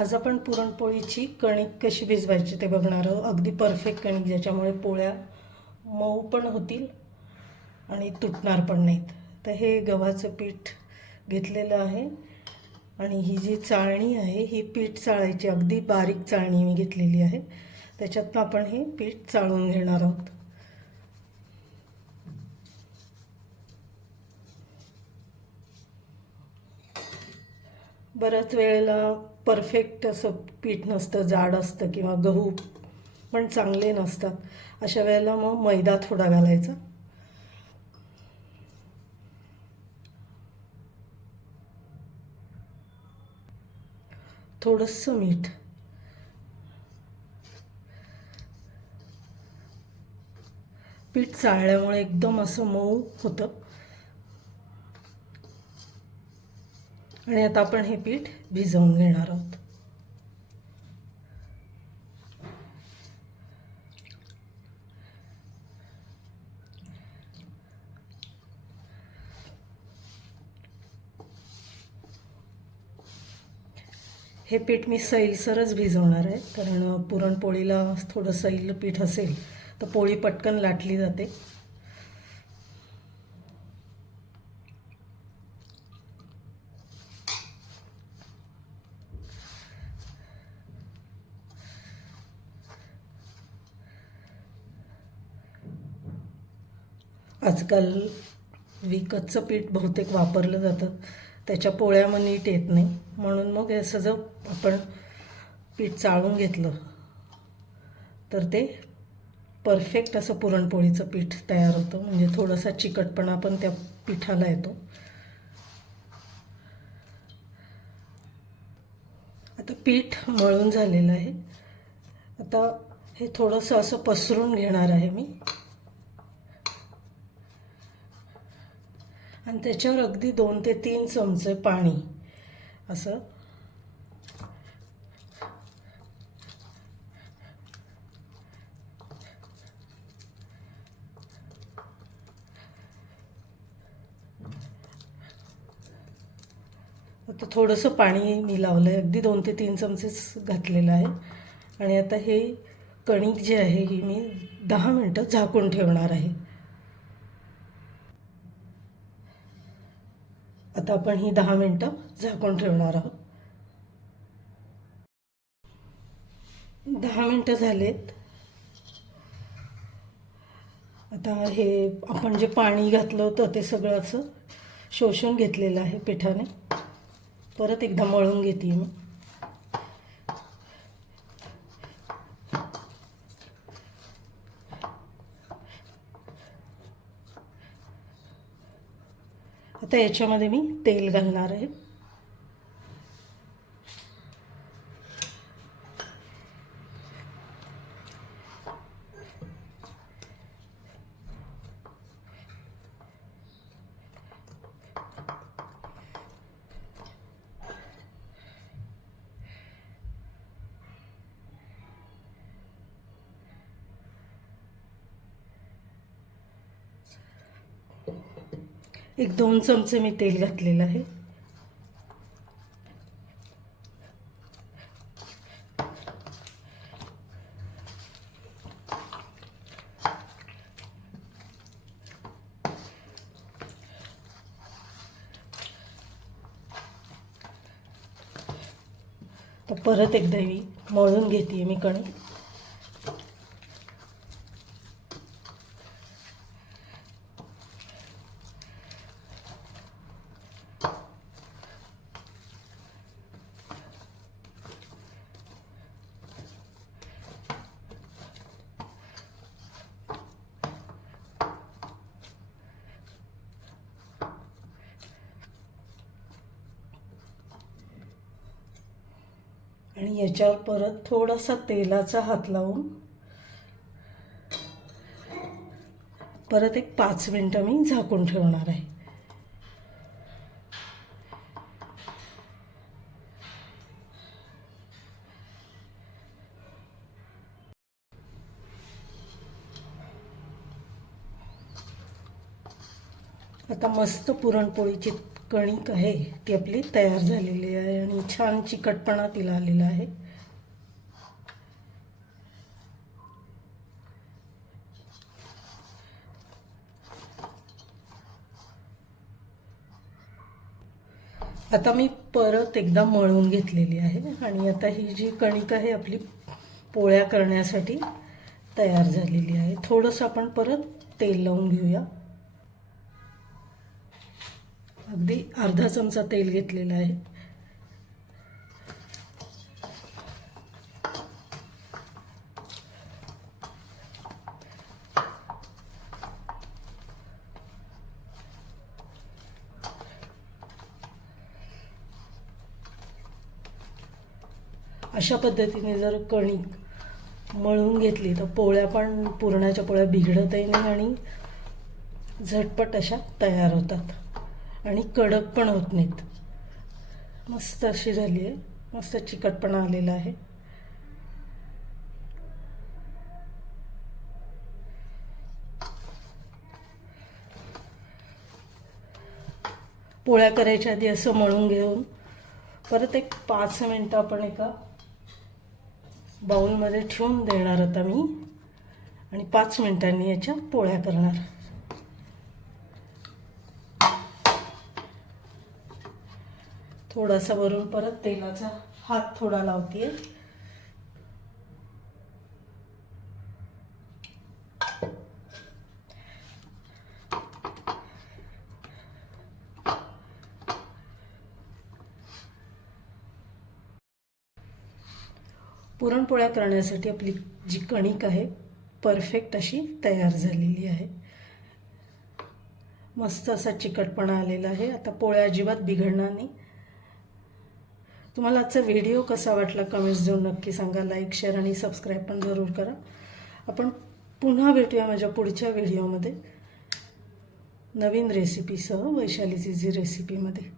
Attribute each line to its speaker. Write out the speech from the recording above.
Speaker 1: आज आपण पुरणपोळीची कणिक कशी भिजवायची ते बघणार आहोत. अगदी परफेक्ट कणिक ज्याच्यामुळे पोळ्या मऊ पण होतील आणि तुटणार पण नाहीत. तर हे गव्हाचं पीठ घेतलेलं आहे आणि ही जी चाळणी आहे ही पीठ चाळायची अगदी बारीक चाळणी मी घेतलेली आहे. त्याच्यातनं आपण हे पीठ चाळून घेणार आहोत. बऱ्याच वेळेला परफेक्ट असं पीठ नसतं जाड असतं किंवा गहू पण चांगले नसतात. अशा वेळेला मग मैदा थोडा घालायचा. थोडंसं मीठ. पीठ चाळल्यामुळे एकदम असं मऊ होतं. आणि आता आपण हे पीठ भिजवून घेणार आहोत. हे पीठ मी सैलसरच भिजवणार आहे कारण पुरणपोळीला थोडं सैल पीठ असेल तर पोळी पटकन लाटली जाते. आजकाल विकतचं पीठ बहुतेक वापरलं जातं. त्याच्या पोळ्या मग नीट येत नाही. म्हणून मग हे सगळं आपण पीठ चाळून घेतलं तर ते परफेक्ट असं पुरणपोळीचं पीठ तयार होतं. म्हणजे थोडासा चिकटपणा पण त्या पिठाला येतो. आता पीठ मळून झालेलं आहे. आता हे थोडंसं असं पसरून घेणार आहे मी. आणि त्याच्यावर अगदी दोन ते तीन चमचे पाणी. असं. आता थोडंसं पाणी मी लावलं आहे अगदी दोन ते तीन चमचेच घातलेलं आहे. आणि आता हे कणिक जे आहे ही मी दहा मिनटं झाकून ठेवणार आहे. आता आपण ही दहा मिनटं झाकून ठेवणार आहोत. दहा मिनटं झालेत. आता हे आपण जे पाणी घातलं होतं ते सगळं असं शोषून घेतलेलं आहे पिठाने. परत एकदा मळून घेते मी. आता याच्यामध्ये मी तेल घालणार आहे. एक दोन चमचे मी तेल घातलेलं आहे. तर परत एकदा मी मळून घेते मी कणिक. आणि याच्यावर परत थोडासा तेलाचा हात लावून परत एक पाच मिनटं मी झाकून ठेवणार आहे. आता मस्त पुरणपोळीची कणिक आहे ती आपली तयार झालेली आहे आणि छान चिकटपणा तिला आलेला आहे. आता मी परत एकदा मळून घेतलेली आहे आणि आता ही जी कणिक आहे आपली पोळ्या करण्यासाठी तयार झालेली आहे. थोडंसं आपण परत तेल लावून घेऊया. अगदी अर्धा चमचा तेल घेतलेला आहे. अशा पद्धतीने जर कणिक मळून घेतली तर पोळ्या पण पुरणाच्या पोळ्या बिघडतही नाही आणि झटपट अशा तयार होतात. आणि कडक पण होत नाहीत. मस्त अशी झाली आहे. मस्त चिकटपणा आलेला आहे. पोळ्या करायच्या आधी असं मळून घेऊन परत एक पाच मिनटं आपण एका बाऊलमध्ये ठेवून देणार आता मी आणि पाच मिनटांनी याच्या पोळ्या करणार. थोडासा वरून परत तेलाचा हात थोडा लावतीये. पुरणपोळ्या करण्यासाठी आपली जी कणिक आहे परफेक्ट अशी तयार झालेली आहे. मस्त असा चिकटपणा आलेला आहे. आता पोळ्या अजिबात बिघडणार नाही. तुम्हाला आजचा व्हिडिओ कसा वाटला कमेंट्स देऊन नक्की सांगा. लाईक शेअर आणि सबस्क्राईब पण जरूर करा. आपण पुन्हा भेटूया माझ्या पुढच्या व्हिडिओमध्ये नवीन रेसिपीसह वैशालीची जी रेसिपीमध्ये